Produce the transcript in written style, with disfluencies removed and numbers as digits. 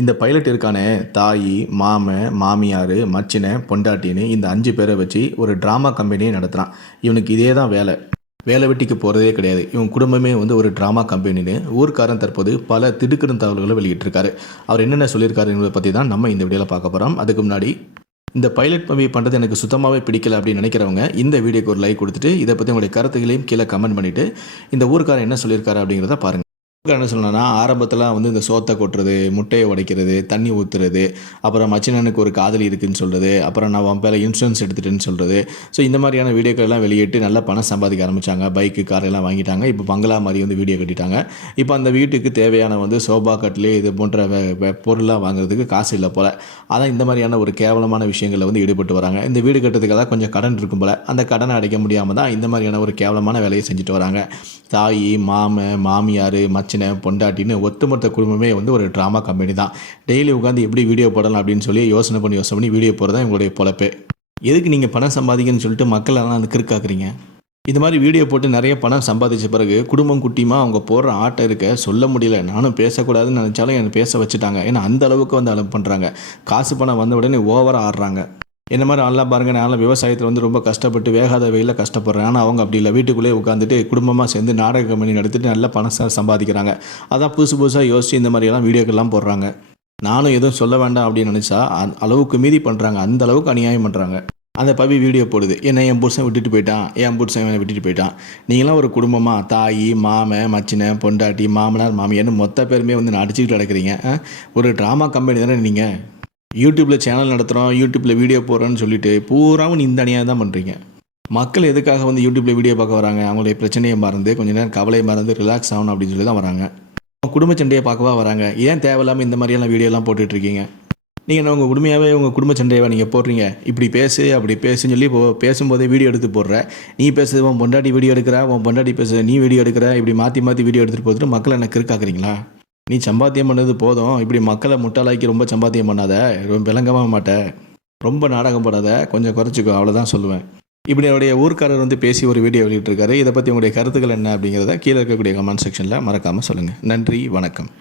இந்த பைலட் இருக்கானே, தாயி, மாமன், மாமியாரு, மச்சினன், பொண்டாட்டின்னு இந்த 5 பேரை வச்சு ஒரு ட்ராமா கம்பெனியே நடத்துறான். இவனுக்கு இதே தான் வேலை. வேலை வெட்டிக்கு போகிறதே கிடையாது. இவன் குடும்பமே ஒரு ட்ராமா கம்பெனின்னு ஊர்க்காரன் தற்போது பல திடுக்கிடும் தகவல்களை வெளியிட்டிருக்காரு. அவர் என்னென்ன சொல்லியிருக்காரு என்பதை பற்றி தான் நம்ம இந்த வீடியோவில் பார்க்க போகிறோம். அதுக்கு முன்னாடி இந்த பைலட் மூவி பண்ணுறது எனக்கு சுத்தமாகவே பிடிக்கல அப்படின்னு நினைக்கிறவங்க இந்த வீடியோக்கு ஒரு லைக் கொடுத்துட்டு இதை பற்றி உங்களுடைய கருத்துக்களையும் கீழே கமெண்ட் பண்ணிவிட்டு இந்த ஊர்க்காரன் என்ன சொல்லியிருக்காரு அப்படிங்கிறத பாருங்கள். என்ன சொல்லணும்னா, ஆரம்பத்தில் இந்த சோத்தை கொட்டுறது, முட்டையை உடைக்கிறது, தண்ணி ஊற்றுறது, அப்புறம் மச்சினனுக்கு ஒரு காதலி இருக்குதுன்னு சொல்கிறது, அப்புறம் நான் உன் பேரில் இன்சூரன்ஸ் எடுத்துட்டேன்னு சொல்கிறது. ஸோ இந்த மாதிரியான வீடியோக்கள் எல்லாம் வெளியிட்டு நல்லா பணம் சம்பாதிக்க ஆரம்பித்தாங்க. பைக்கு, கார் எல்லாம் வாங்கிட்டாங்க. இப்போ பங்களா மாதிரி வீடியோ கட்டிட்டாங்க. இப்போ அந்த வீட்டுக்கு தேவையான சோபா கட்லு இது போன்ற பொருள்லாம் வாங்குறதுக்கு காசு இல்லை போல். அதான் இந்த மாதிரியான ஒரு கேவலமான விஷயங்களில் ஈடுபட்டு வராங்க. இந்த வீடு கட்டுறதுக்காக கொஞ்சம் கடன் இருக்கும் போல். அந்த கடனை அடைக்க முடியாமல் தான் இந்த மாதிரியான ஒரு கேவலமான வேலையை செஞ்சுட்டு வராங்க. தாய், மாமன், மாமியார், பொண்டாட்டின்னு ஒட்டுமொத்த குடும்பமே ஒரு ட்ராமா கம்பெனி தான். டெய்லி உட்காந்து எப்படி வீடியோ போடலாம் அப்படின்னு சொல்லி யோசனை பண்ணி வீடியோ போடுறது தான் எங்களுடைய பொழப்பே. எதுக்கு நீங்கள் பணம் சம்பாதிக்கணும்னு சொல்லிட்டு மக்கள் எல்லாம் அந்த கிறுக்காக்குறீங்க. இது மாதிரி வீடியோ போட்டு நிறைய பணம் சம்பாதிச்ச பிறகு குடும்பம் குட்டிமா அவங்க போடுற ஆட்டை இருக்க சொல்ல முடியல. நானும் பேசக்கூடாதுன்னு நினச்சாலும் என்னை பேச வச்சுட்டாங்க. ஏன்னா அந்த அளவுக்கு அலவு பண்ணுறாங்க. காசு பணம் வந்த உடனே ஓவராக ஆடுறாங்க. என்ன மாதிரி ஆள்லாம் பாருங்கள், நான் விவசாயத்தில் ரொம்ப கஷ்டப்பட்டு வேகாத வெயிலில் கஷ்டப்படுறேன். ஆனால் அவங்க அப்படி இல்லை. வீட்டுக்குள்ளேயே உட்காந்துட்டு குடும்பமாக சேர்ந்து நாடக கம்பெனி நடத்திட்டு நல்ல பணம் சம்பாதிக்கிறாங்க. அதான் புதுசாக யோசித்து இந்த மாதிரியெல்லாம் வீடியோக்கெல்லாம் போடுறாங்க. நானும் எதுவும் சொல்ல வேண்டாம் அப்படின்னு நினச்சா அளவுக்கு மீறி பண்ணுறாங்க. அந்த அளவுக்கு அநியாயம் பண்ணுறாங்க. அந்த பவி வீடியோ போடுது, என்ன என் புருஷன் விட்டுட்டு போயிட்டான், என் புருஷன் விட்டுட்டு போயிட்டான். நீங்களாம் ஒரு குடும்பமாக தாய், மாமன், மச்சினன், பொண்டாட்டி, மாமனார், மாமியார்னு மொத்த பேருமே நான் அடிச்சுக்கிட்டு நடக்கிறீங்க. ஒரு ட்ராமா கம்பெனி தானே நீங்கள். யூடியூப்பில் சேனல் நடத்துகிறோம், யூடியூப்பில் வீடியோ போடுறோன்னு சொல்லிட்டு பூராவும் இந்த அநியாயம் தான் பண்ணுறீங்க. மக்கள் எதுக்காக யூடியூப்பில் வீடியோ பார்க்க வராங்க? அவங்களுடைய பிரச்சனையை மறந்து கொஞ்சம் நேரம் கவலையை மறந்து ரிலாக்ஸ் ஆகணும் அப்படின்னு சொல்லி தான் வராங்க. குடும்ப சண்டையை பார்க்கவா வராங்க? ஏன் தேவையில்லாமல் இந்த மாதிரியெல்லாம் வீடியோலாம் போட்டுட்ருக்கீங்க? நீங்கள் உங்கள் உண்மையாகவே உங்கள் குடும்ப சண்டையை நீங்கள் போடுறீங்க. இப்படி பேசு அப்படி பேசுன்னு சொல்லி பேசும்போதே வீடியோ எடுத்து போடுற. நீ பேசுறது உன் பொண்டாட்டி வீடியோ எடுக்கிற, உன் பொண்டாட்டி பேசு நீ வீடியோ எடுக்கிற. இப்படி மாற்றி வீடியோ எடுத்துகிட்டு போட்டுட்டு மக்களை என்ன கிறுக்காக்குறீங்களா? நீ சம்பாத்தியம் பண்ணது போதும். இப்படி மக்களை முட்டாளாக்கி ரொம்ப சம்பாத்தியம் பண்ணாத, ரொம்ப விளங்கமாக மாட்டேன், ரொம்ப நாடகம் போடாத, கொஞ்சம் குறைச்சிக்கோ, அவ்வளோதான் சொல்லுவேன். இப்படி என்னுடைய ஊர்க்காரர் பேசி ஒரு வீடியோ வெளியிட்டிருக்காரு. இதை பற்றி உங்களுடைய கருத்துக்கள் என்ன அப்படிங்கிறத கீழே இருக்கக்கூடிய கமெண்ட் செக்ஷனில் மறக்காமல் சொல்லுங்கள். நன்றி, வணக்கம்.